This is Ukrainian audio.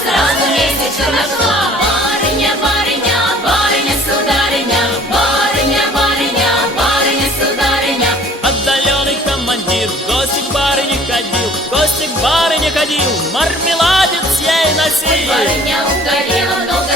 сразу месяц нашла. Барыня, барыня, барыня, сударыня, барыня, барыня, барыня, сударыня. Отдаленный командир в гости к барыне ходил, в гости к барыне ходил, мармеладец ей носил. Барыня угорела, много